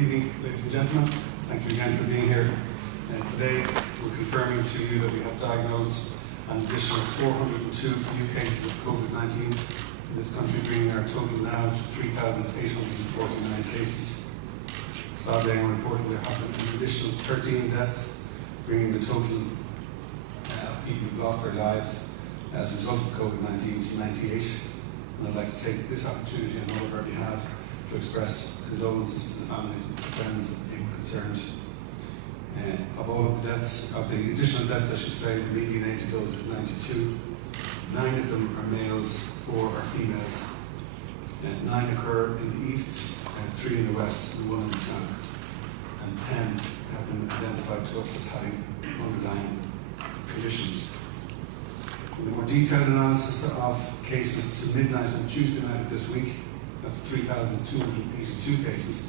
evening, ladies and gentlemen. Thank you again for being here. Today we're confirming to you that we have diagnosed an additional 402 new cases of COVID-19 in this country, bringing our total now to 3,849 cases. Sadly, I'm reporting there have been an additional 13 deaths, bringing the total of people who've lost their lives as a result of COVID-19 to 98. And I'd like to take this opportunity on all of our behalves to express condolences to the families and to the friends of the people concerned. Of all of the deaths, of the additional deaths I should say, the median age of those is 92. 9 of them are males, 4 are females. 9 occur in the east, 3 in the west and 1 in the south. And 10 have been identified to us as having underlying conditions. With a more detailed analysis of cases to midnight on Tuesday night of this week, that's 3,282 cases.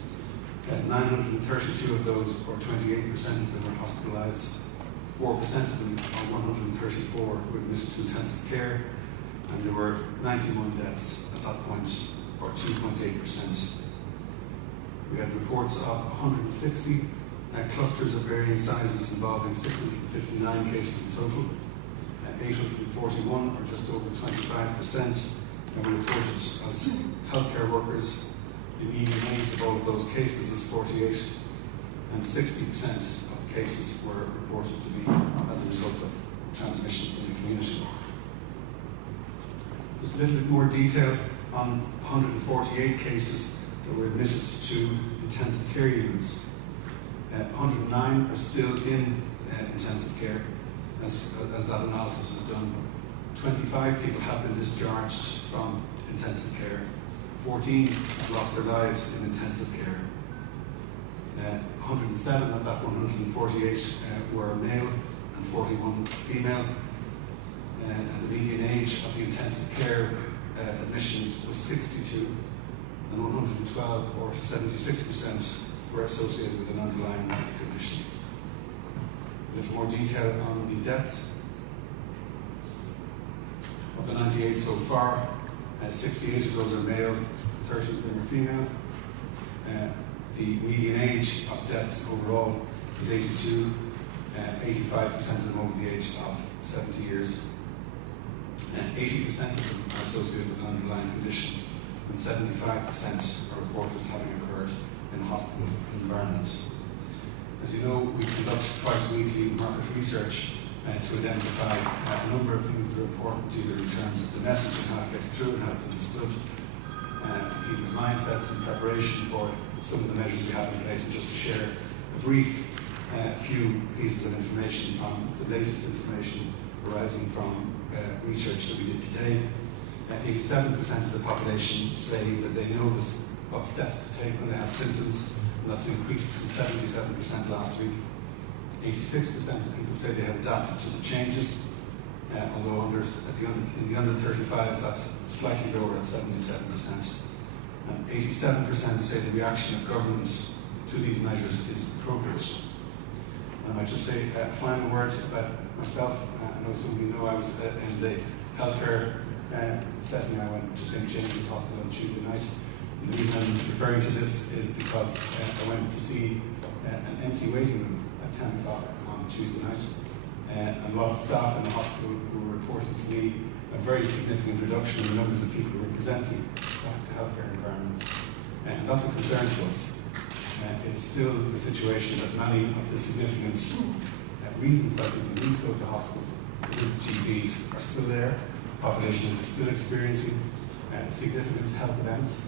932 of those, or 28% of them, were hospitalised. 4% of them, or 134, were admitted to intensive care, and there were 91 deaths at that point, or 2.8%. We had reports of 160 clusters of varying sizes involving 659 cases in total. 841, or just over 25%, and we reported as healthcare workers. The median age of all of those cases is 48, and 60% of the cases were reported to be as a result of transmission in the community. There's a little bit more detail on 148 cases that were admitted to intensive care units. 109 are still in intensive care as that analysis was done. 25 people have been discharged from intensive care. 14 have lost their lives in intensive care. 107 of that 148 were male and 41 female. And the median age of the intensive care admissions was 62, and 112, or 76%, were associated with an underlying medical condition. A little more detail on the deaths. Of the 98 so far, 68 of those are male, 30 of them are female. The median age of deaths overall is 82, 85% of them over the age of 70 years. 80% of them are associated with an underlying condition, and 75% are reported as having occurred in a hospital environment. As you know, we conduct twice weekly market research to identify a number of things that are important either in terms of the message and how it gets through and how it's understood, people's mindsets in preparation for some of the measures we have in place. And just to share a brief few pieces of information from the latest information arising from research that we did today. 87% of the population say that they know what steps to take when they have symptoms, and that's increased from 77% last week. 86% of people say they have adapted to the changes, although in the under 35s that's slightly lower at 77%. And 87% say the reaction of government to these measures is appropriate. And I might just say a final word about myself. I know some of you know I was in the healthcare setting. I went to St. James's Hospital on Tuesday night. And the reason I'm referring to this is because I went to see an empty waiting room at 10 o'clock on Tuesday night. And a lot of staff in the hospital who were reporting to me a very significant reduction in the numbers of people who were presenting to healthcare environments. And that's a concern to us. It's still the situation that many of the significant reasons why people need to go to hospital, visit GPs, are still there. The population is still experiencing significant health events.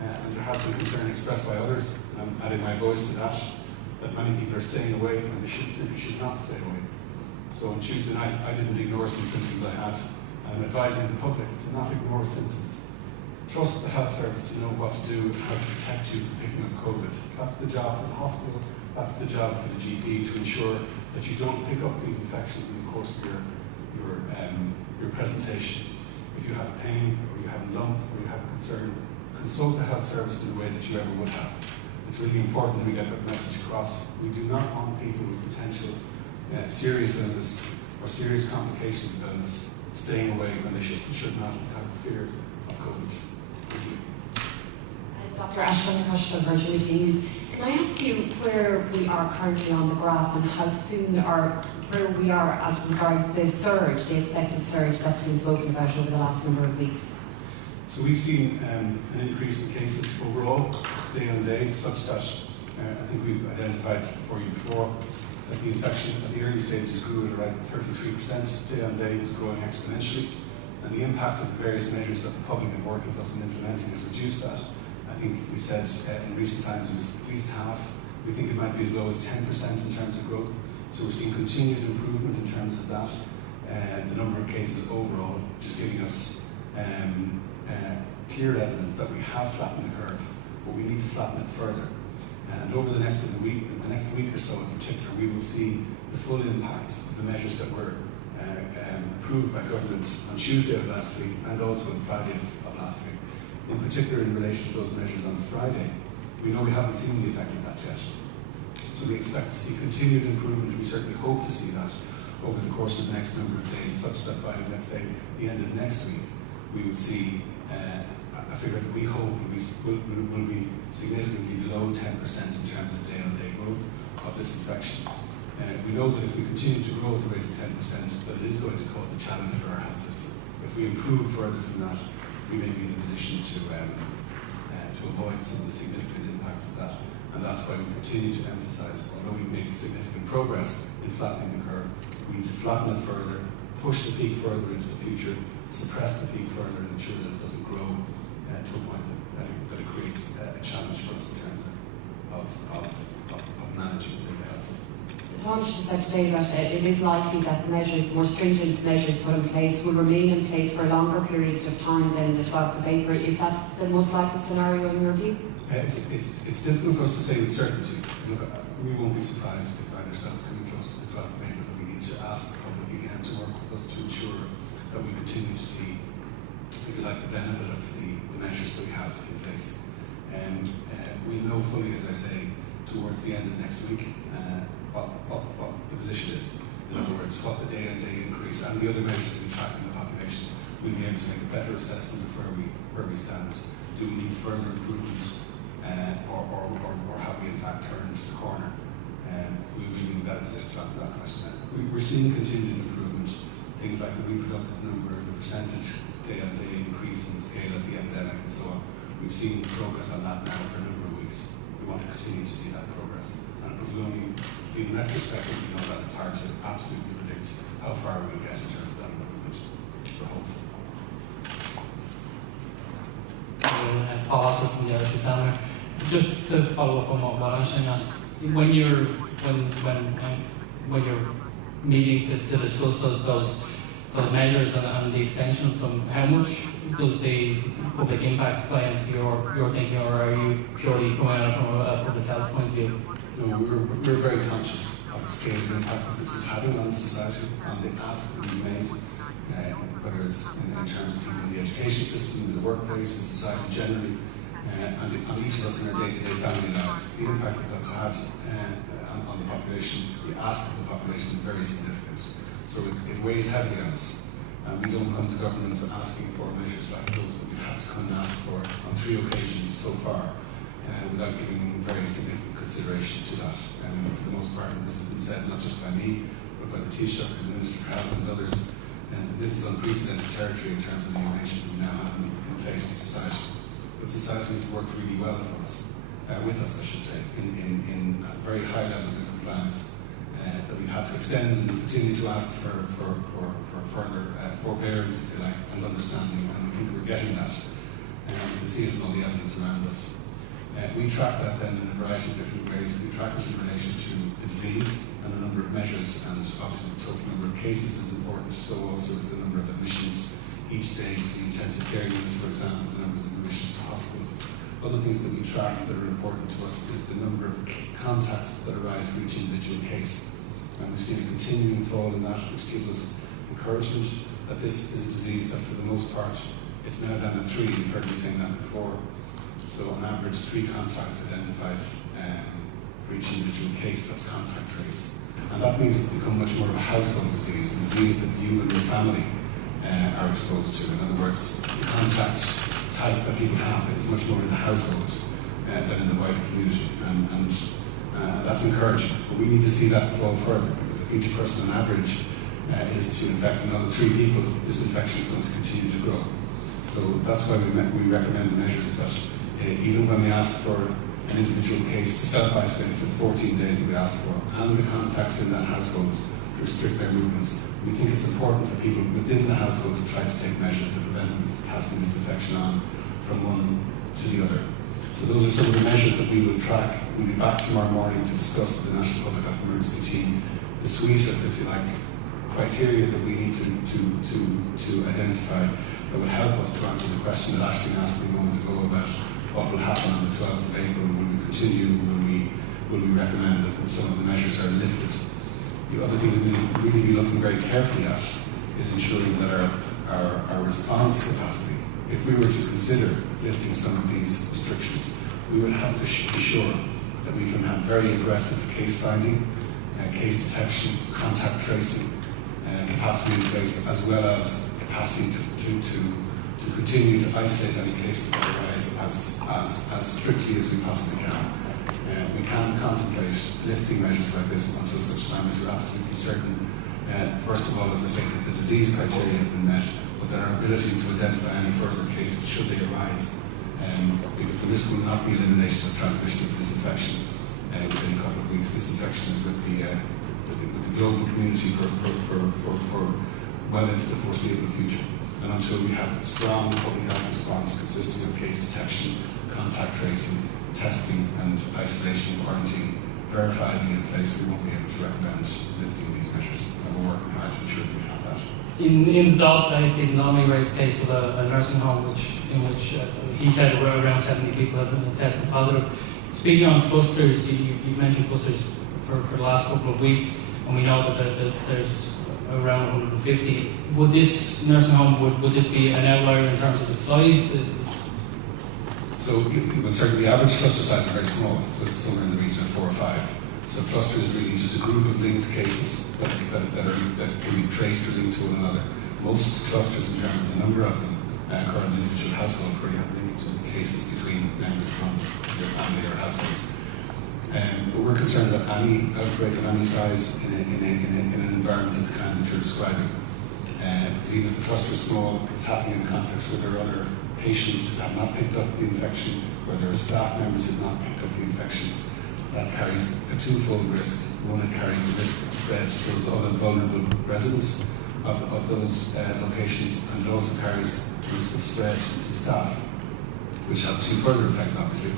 And there has been concern expressed by others, and I'm adding my voice to that many people are staying away when they simply should not stay away. So on Tuesday night, I didn't ignore some symptoms I had. I'm advising the public to not ignore symptoms. Trust the health service to know what to do and how to protect you from picking up COVID. That's the job for the hospital, that's the job for the GP, to ensure that you don't pick up these infections in the course of your presentation. If you have pain, or you have a lump, or you have a concern, consult the health service in the way that you ever would have. It's really important that we get that message across. We do not want people with potential serious illness or serious complications of illness staying away when they should not because of fear of COVID. Thank you. Dr. Ashton Cush of Virgin News. Can I ask you where we are currently on the graph and how soon or where we are as regards the surge, the expected surge that's been spoken about over the last number of weeks? So we've seen an increase in cases overall, day on day, such that I think we've identified for you before that the infection at the early stages grew at around 33% day on day, was growing exponentially, and the impact of the various measures that the public have worked with us in implementing has reduced that. I think we said in recent times it was at least half. We think it might be as low as 10% in terms of growth. So we're seeing continued improvement in terms of that. The number of cases overall, just giving us clear evidence that we have flattened the curve, but we need to flatten it further. And over the next week or so in particular, we will see the full impact of the measures that were approved by government on Tuesday of last week and also on Friday of last week. In particular, in relation to those measures on Friday, we know we haven't seen the effect of that yet. So we expect to see continued improvement. We certainly hope to see that over the course of the next number of days, such that by, let's say, the end of next week, we will see a figure that we hope will be significantly below 10% in terms of day-on-day growth of this infection. We know that if we continue to grow at the rate of 10%, that it is going to cause a challenge for our health system. If we improve further from that, we may be in a position to avoid some of the significant impacts of that. And that's why we continue to emphasise, although we've made significant progress in flattening the curve, we need to flatten it further, push the peak further into the future, suppress the peak further, and ensure that it doesn't grow to a point that it creates a challenge for us in terms of managing the health system. The Taoiseach said today that it is likely that measures, more stringent measures put in place, will remain in place for a longer period of time than the 12th of April. Is that the most likely scenario in your view? It's difficult for us to say with certainty. We won't be surprised if we find ourselves coming close to the 12th of April, but we need to ask the public again to work with us to ensure that we continue to see, if you like, the benefit of the measures that we have in place. And we'll know fully, as I say, towards the end of next week, what the position is. In other words, what the day-on-day increase and the other measures that we track in the population, we'll be able to make a better assessment of where we stand. Do we need further improvements, or have we in fact turned the corner? We'll be in a better position to answer that question. We're seeing continued improvement. Things like the reproductive number, the percentage day-on-day increase in the scale of the epidemic, and so on. We've seen progress on that now for a number of weeks. We want to continue to see that progress. And but we only, in retrospect, we know that it's hard to absolutely predict how far we'll get in terms of that improvement. We're hopeful. Paul from the Irish Examiner. Just to follow up on what Ashton asked, when you're meeting to discuss those measures and the extension of them, how much does the public impact play into your thinking, or are you purely coming at it from a public health point of view? No, we're very conscious of the scale of impact that this is having on society, and the asks that we've made, whether it's in terms of people in the education system, in the workplace, in society generally, and on each of us in our day-to-day family lives. The impact that that's had on the population, the ask of the population is very significant. So it weighs heavily on us. And we don't come to government asking for measures like those that we've had to come and ask for on 3 occasions so far, without giving very significant consideration to that. And for the most part, this has been said not just by me, but by the Taoiseach and the Minister for Health and others. And this is unprecedented territory in terms of the arrangement we now have in place in society. But society has worked really well for us, with us, I should say, in very high levels of compliance that we've had to extend and continue to ask for further forbearance, if you like, and understanding. And we think we're getting that. And you can see it in all the evidence around us. We track that then in a variety of different ways. We track it in relation to the disease and a number of measures, and obviously the total number of cases is important, so also is the number of admissions each day to the intensive care unit, for example, the numbers of admissions to hospitals. Other things that we track that are important to us is the number of contacts that arise for each individual case. And we've seen a continuing fall in that, which gives us encouragement that this is a disease that for the most part, it's now down at 3, you've heard me saying that before. So on average, 3 contacts identified for each individual case, that's contact trace. And that means it's become much more of a household disease, a disease that you and your family are exposed to. In other words, the contact type that people have is much more in the household. than in the wider community, and that's encouraging. But we need to see that flow further, because if each person on average is to infect another 3 people, this infection is going to continue to grow. So that's why we recommend the measures that even when we ask for an individual case to self-isolate for 14 days that we ask for, and the contacts in that household to restrict their movements, we think it's important for people within the household to try to take measures to prevent them from passing this infection on from one to the other. So those are some of the measures that we will track. We'll be back tomorrow morning to discuss with the National Public Health Emergency Team the suite of, if you like, criteria that we need to identify that will help us to answer the question that Ashton asked me a moment ago about what will happen on the 12th of April. Will we continue? Will we recommend that some of the measures are lifted? The other thing that we'll really be looking very carefully at is ensuring that our response capacity, if we were to consider lifting some of these restrictions, we would have to be sure that we can have very aggressive case finding, case detection, contact tracing, capacity in place, as well as capacity to continue to isolate any cases that arise as strictly as we possibly can. We can't contemplate lifting measures like this until such time as we're absolutely certain, first of all, as I say, that the disease criteria have been met, but that our ability to identify any further cases should they arise, because the risk will not be eliminated of transmission of this infection within a couple of weeks. This infection is with the global community for well into the foreseeable future. And until we have a strong public health response consisting of case detection, contact tracing, testing and isolation, quarantine verifiably in place, we won't be able to recommend lifting these measures. And we're working hard to ensure that we have that. In the Dalton case, Stephen Donnelly raised the case of a nursing home in which he said around 70 people have been tested positive. Speaking on clusters, you mentioned clusters for the last couple of weeks, and we know that there's around 150. Would this nursing home, would this be an outlier in terms of its size? So certainly the average cluster size is very small, so it's somewhere in the region of 4 or 5. So a cluster is really just a group of linked cases that can be traced or linked to one another. Most clusters, in terms of the number of them, occur in individual households where you have linkages of cases between members from your family or household. But we're concerned about any outbreak of any size in an environment of the kind that you're describing. Because even if the cluster is small, it's happening in a context where there are other patients who have not picked up the infection, where there are staff members who have not picked up the infection. That carries a twofold risk. One, it carries the risk of spread to those other vulnerable residents of those locations, and it also carries the risk of spread to the staff, which has 2 further effects, obviously.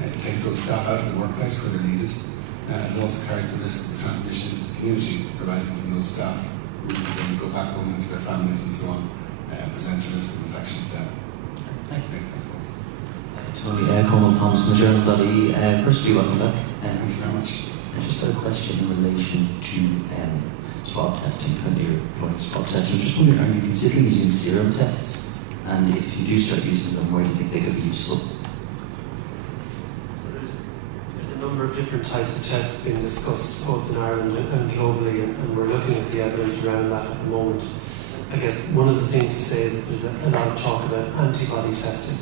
It takes those staff out of the workplace where they're needed, and it also carries the risk of the transmission into the community arising from those staff who then go back home into their families and so on, present a risk of infection to them. Thanks. Tony Cornwall Thomas, Journal.ie. Firstly, welcome back. Thank you very much. I just had a question in relation to swab testing. Currently, you're employing swab testing. I'm just wondering, are you considering using serum tests? And if you do start using them, where do you think they could be useful? So there's a number of different types of tests being discussed both in Ireland and globally, and we're looking at the evidence around that at the moment. I guess one of the things to say is that there's a lot of talk about antibody testing.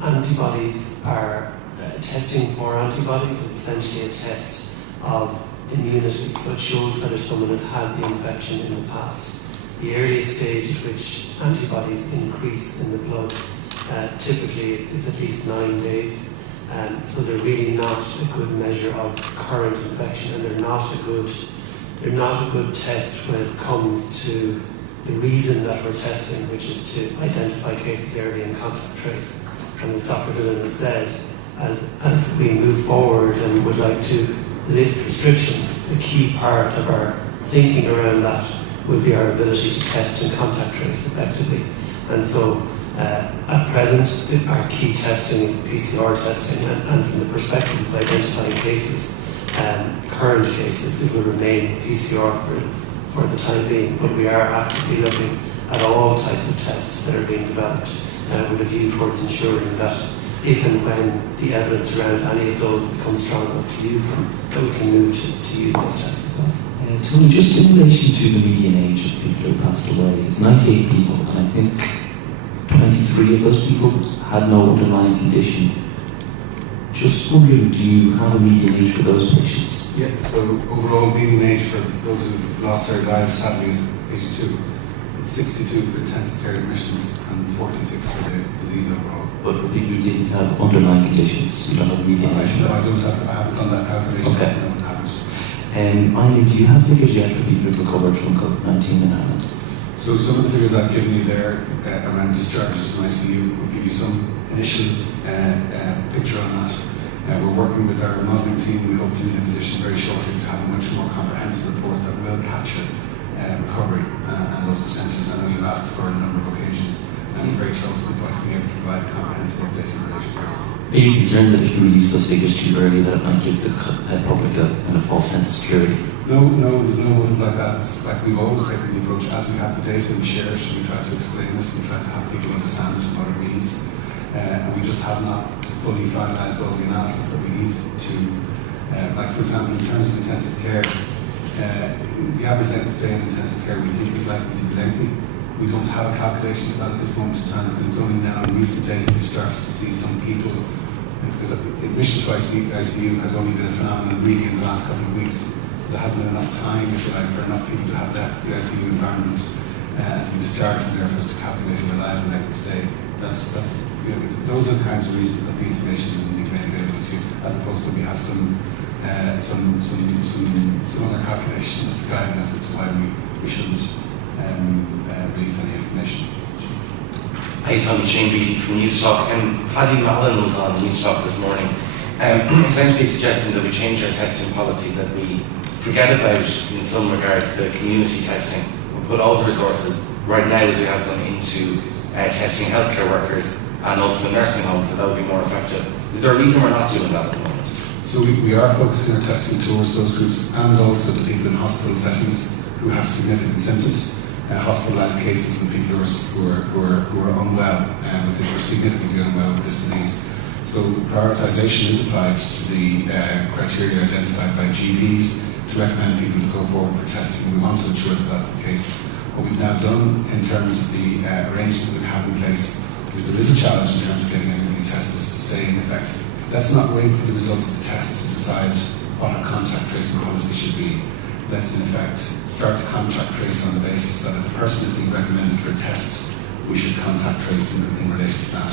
Antibodies are, testing for antibodies is essentially a test of immunity, so it shows whether someone has had the infection in the past. The earliest stage at which antibodies increase in the blood, typically it's at least 9 days, so they're really not a good measure of current infection, and they're not a good test when it comes to the reason that we're testing, which is to identify cases early and contact trace. And as Dr. Dillon has said, as we move forward and would like to lift restrictions, a key part of our thinking around that will be our ability to test and contact trace effectively. And so at present, our key testing is PCR testing, and from the perspective of identifying cases, current cases, it will remain PCR for the time being, but we are actively looking at all types of tests that are being developed with a view towards ensuring that if and when the evidence around any of those becomes strong enough to use them, that we can move to use those tests as well. Tony, just in relation to the median age of the people who passed away, it's 98 people, and I think 23 of those people had no underlying condition. Just wondering, do you have a median age for those patients? Yeah, so overall median age for those who've lost their lives sadly is 82. It's 62 for intensive care admissions and 46 for the disease overall. But for people who didn't have underlying conditions, you don't have a median age for No, that? I haven't done that calculation. Okay. No, I haven't. Finally, do you have figures yet for people who've recovered from COVID-19 in Ireland? So some of the figures I've given you there around discharges from ICU will give you some initial picture on that. We're working with our modelling team. We hope to be in a position very shortly to have a much more comprehensive report that will capture recovery and those percentages. I know you've asked for a number of occasions, and we're very close to being able to provide a comprehensive update in relation to those. Are you concerned that if you release those figures too early, that it might give the public a kind of false sense of security? No, there's no motive like that. It's like we've always taken the approach, as we have the data, we share it, we try to explain it, we try to have people understand it and what it means. And we just have not fully finalised all the analysis that we need to, like for example, in terms of intensive care, the average length of stay in intensive care we think is likely to be lengthy. We don't have a calculation for that at this moment in time because it's only now in recent days that we've started to see some people, because admission to ICU has only been a phenomenon really in the last couple of weeks. So there hasn't been enough time, if you like, for enough people to have left the ICU environment and to be discharged from there for us to calculate a reliable length of stay. Those are the kinds of reasons that the information isn't being made available to you, as opposed to we have some other calculation that's guiding us as to why we shouldn't release any information. Hi Tommy, Shane Beattie from News Talk. Paddy Mallon was on News Talk this morning, essentially suggesting that we change our testing policy, that we forget about, in some regards, the community testing. We put all the resources, right now as we have them, into testing healthcare workers and also nursing homes, that would be more effective. Is there a reason we're not doing that at the moment? So we are focusing our testing towards those groups and also the people in hospital settings who have significant symptoms, hospitalised cases and people who are unwell with this, or significantly unwell with this disease. So prioritisation is applied to the criteria identified by GPs to recommend people to go forward for testing. We want to ensure that that's the case. What we've now done in terms of the arrangements that we have in place is there is a challenge in terms of getting everybody tested to say, in effect, let's not wait for the result of the test to decide what our contact tracing policy should be. Let's, in effect, start to contact trace on the basis that if a person is being recommended for a test, we should contact trace in relation to that.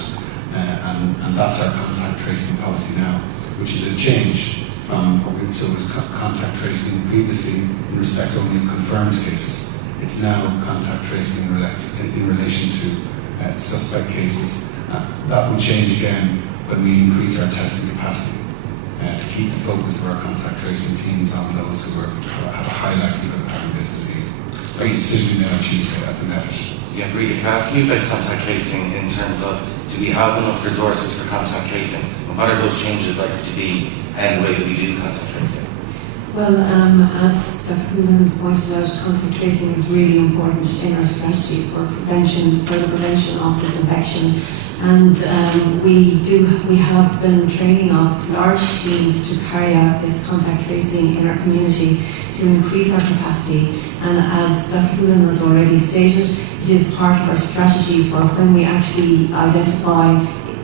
And that's our contact tracing policy now, which is a change from what we was contact tracing previously in respect only of confirmed cases. It's now contact tracing in relation to suspect cases. That will change again when we increase our testing capacity to keep the focus of our contact tracing teams on those who have a high likelihood of having this disease. That was a decision we made on Tuesday at the NEFIT. Yeah, Brady, can I ask you about contact tracing in terms of, do we have enough resources for contact tracing? And what are those changes likely to be in the way that we do contact tracing? Well, as Dr. Hoolan has pointed out, contact tracing is really important in our strategy for the prevention of this infection. And we have been training up large teams to carry out this contact tracing in our community to increase our capacity. And as Dr. Hoolan has already stated, it is part of our strategy for when we actually identify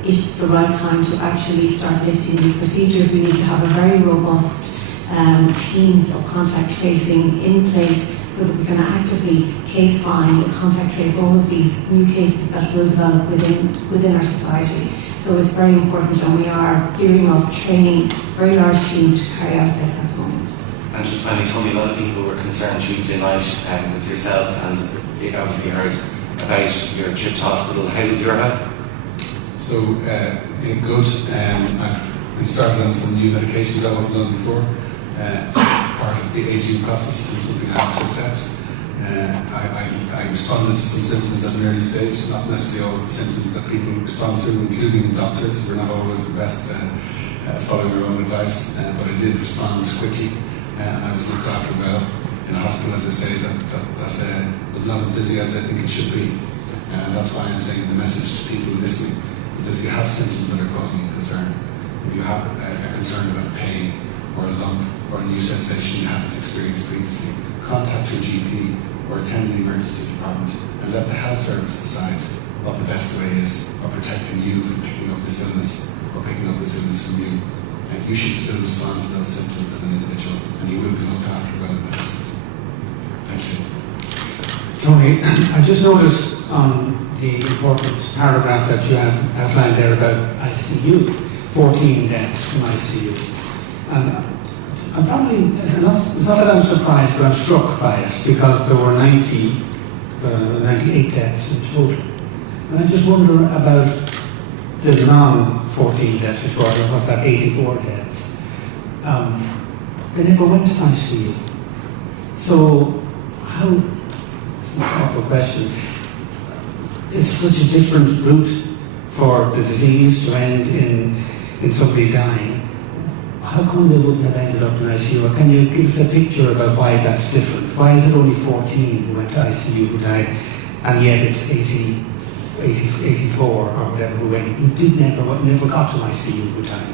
it's the right time to actually start lifting these procedures. We need to have a very robust teams of contact tracing in place so that we can actively case find and contact trace all of these new cases that will develop within our society. So it's very important, and we are gearing up, training very large teams to carry out this at the moment. And just finally, tell me, a lot of people were concerned Tuesday night with yourself, and they obviously heard about your trip to hospital. How was your health? So, good. I've been started on some new medications I wasn't on before. It's part of the aging process and something I have to accept. I responded to some symptoms at an early stage, not necessarily always the symptoms that people respond to, including doctors. We're not always the best following our own advice, but I did respond quickly, and I was looked after well in a hospital, as I say, that was not as busy as I think it should be. And that's why I'm saying the message to people listening is that if you have symptoms that are causing you concern, if you have a concern about pain or a lump or a new sensation you haven't experienced previously, contact your GP or attend the emergency department and let the health service decide what the best way is of protecting you from picking up this illness or picking up this this illness from you, you should still respond to those symptoms as an individual, and you will be looked after by the health system. Thank you. Tony, I just noticed on the important paragraph that you have outlined there about ICU, 14 deaths from ICU. And I'm probably, it's not that I'm surprised, but I'm struck by it, because there were 98 deaths in total. And I just wonder about the non-14 deaths, which was that 84 deaths. They never went to ICU. So how, it's an awful question, it's such a different route for the disease to end in somebody dying. How come they wouldn't have ended up in ICU? Or can you give us a picture about why that's different? Why is it only 14 who went to ICU who died, and yet it's 84 or whatever who never got to ICU who died?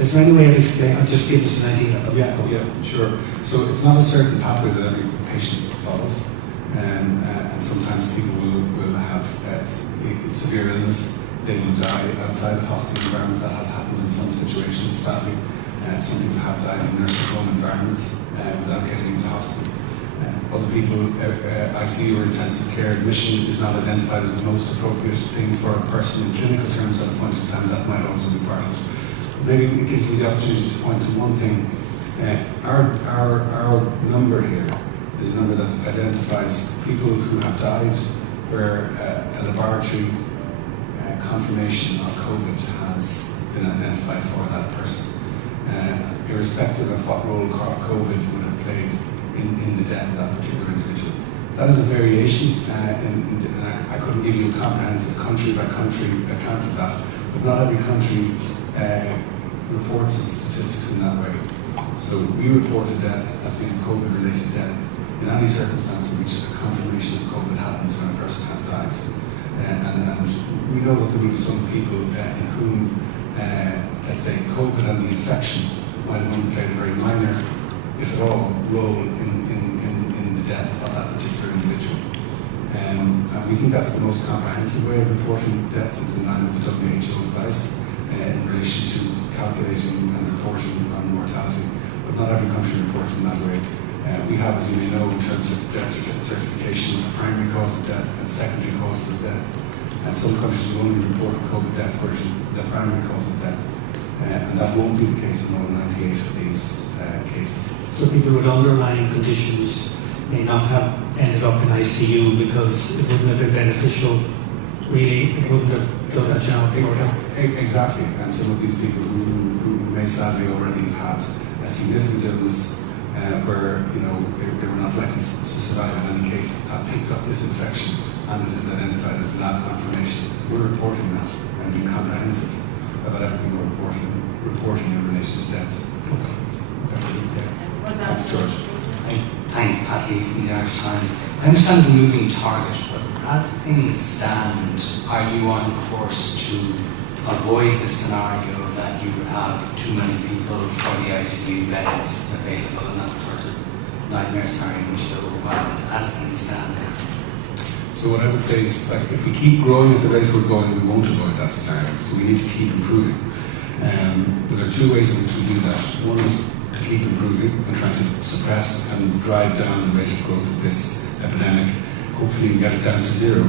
Is there any way of explaining? I'll just give us an idea. Yeah, sure. So it's not a certain pathway that every patient follows, and sometimes people will have severe illness. They will die outside of hospital environments. That has happened in some situations, sadly. Some people have died in nursing home environments without getting into hospital. Other people, ICU or intensive care admission is not identified as the most appropriate thing for a person in clinical terms at a point in time. That might also be part of it. Maybe it gives me the opportunity to point to one thing. Our number here is a number that identifies people who have died where a laboratory confirmation of COVID has been identified for that person. Irrespective of what role COVID would have played in the death of that particular individual. That is a variation, and I couldn't give you a comprehensive country by country account of that, but not every country reports its statistics in that way. So we report a death as being a COVID-related death in any circumstance in which a confirmation of COVID happens when a person has died. And we know that there will be some people in whom, let's say, COVID and the infection might have only played a very minor, if at all, role in the death of that particular individual. And we think that's the most comprehensive way of reporting deaths. It's in line with the WHO advice in relation to calculating and reporting on mortality. But not every country reports in that way. We have, as you may know, in terms of death certification, a primary cause of death and secondary causes of death. And some countries will only report a COVID death where it is the primary cause of death. And that won't be the case in all 98 of these cases. So people with underlying conditions may not have ended up in ICU because it wouldn't have been beneficial, really, it wouldn't have done that job for them. Exactly, and some of these people who may sadly already have had a significant illness where they were not likely to survive in any case, have picked up this infection and it is identified as lab confirmation. We're reporting that and being comprehensive about everything we're reporting in relation to deaths. Okay. Thanks, George. Thanks, Pat Lee from the Irish Times. I understand it's a moving target, but as things stand, are you on course to avoid the scenario that you would have too many people for the ICU beds available and that sort of nightmare scenario in which they're overwhelmed as things stand? So what I would say is, like, if we keep growing at the rate we're going, we won't avoid that scenario. So we need to keep improving. But there are two ways in which we do that. One is to keep improving and trying to suppress and drive down the rate of growth of this epidemic. Hopefully we get it down to zero,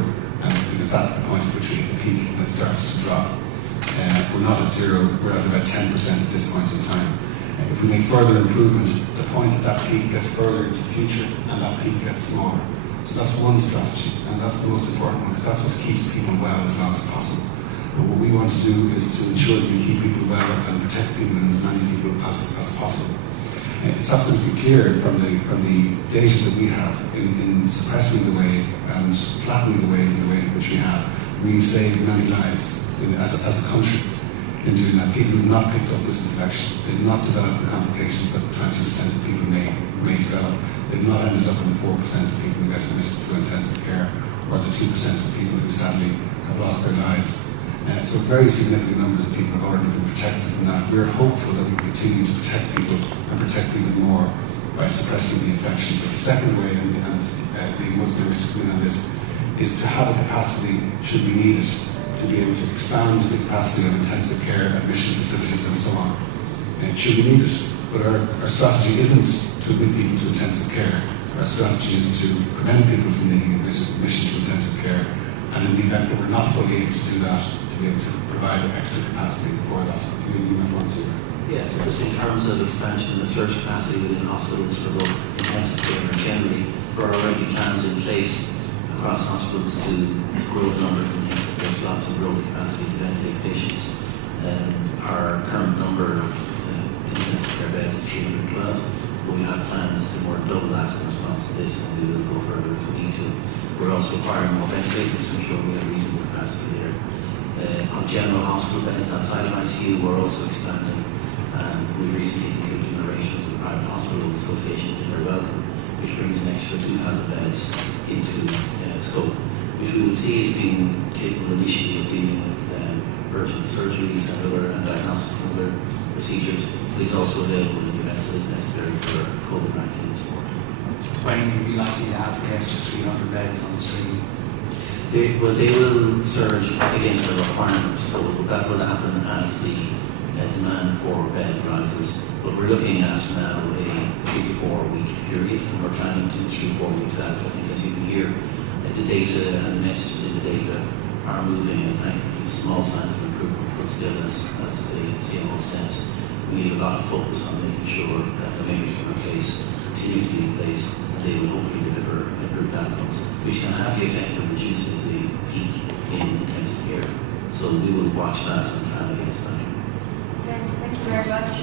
because that's the point at which we hit the peak and it starts to drop. We're not at zero, we're at about 10% at this point in time. If we make further improvement, the point at that peak gets further into the future and that peak gets smaller. So that's one strategy, and that's the most important one, because that's what keeps people well as long as possible. And what we want to do is to ensure that we keep people well and protect people and as many people as possible. It's absolutely clear from the data that we have in suppressing the wave and flattening the wave in the way in which we have, we've saved many lives as a country in doing that. People who have not picked up this infection, they've not developed the complications that 20% of people may develop. They've not ended up in the 4% of people who get admitted to intensive care, or the 2% of people who sadly have lost their lives. So very significant numbers of people have already been protected from that. We're hopeful that we continue to protect people and protect even more by suppressing the infection. But the second way, and the most able to come in on this, is to have a capacity, should we need it, to be able to expand the capacity of intensive care admission facilities and so on. Should we need it? But our strategy isn't to admit people to intensive care. Our strategy is to prevent people from needing admission to intensive care, and in the event that we're not fully able to do that, to be able to provide extra capacity for that. If you might want to. Yes, just in terms of expansion of the surge capacity within hospitals for both intensive care and generally, there are already plans in place across hospitals to grow the number of intensive care slots and grow the capacity to ventilate patients. Our current number of intensive care beds is 312, but we have plans to more than double that in response to this, and we will go further if we need to. We're also acquiring more ventilators to ensure we have reasonable capacity there. On general hospital beds outside of ICU, we're also expanding. We recently concluded an arrangement with the Private Hospital Association, which is very welcome, which brings an extra 2,000 beds into scope, which we would see as being capable initially of dealing with urgent surgeries and other diagnostics and other procedures, but is also available in the events that is necessary for COVID-19 support. When will you be likely to have the extra 300 beds on stream? They will surge against the requirements, so that will happen as the demand for beds rises. But we're looking at now a 3 to 4 week period, and we're planning to 3 to 4 weeks out. I think, as you can hear, the data and the messages in the data are moving, and thankfully small signs of improvement, but still, as the CMO says, we need a lot of focus on making sure that the measures are in place, continue to be in place, and they will hopefully deliver improved outcomes, which can have the effect of reducing the peak in intensive care. So we will watch that and plan against that. Thank you very much.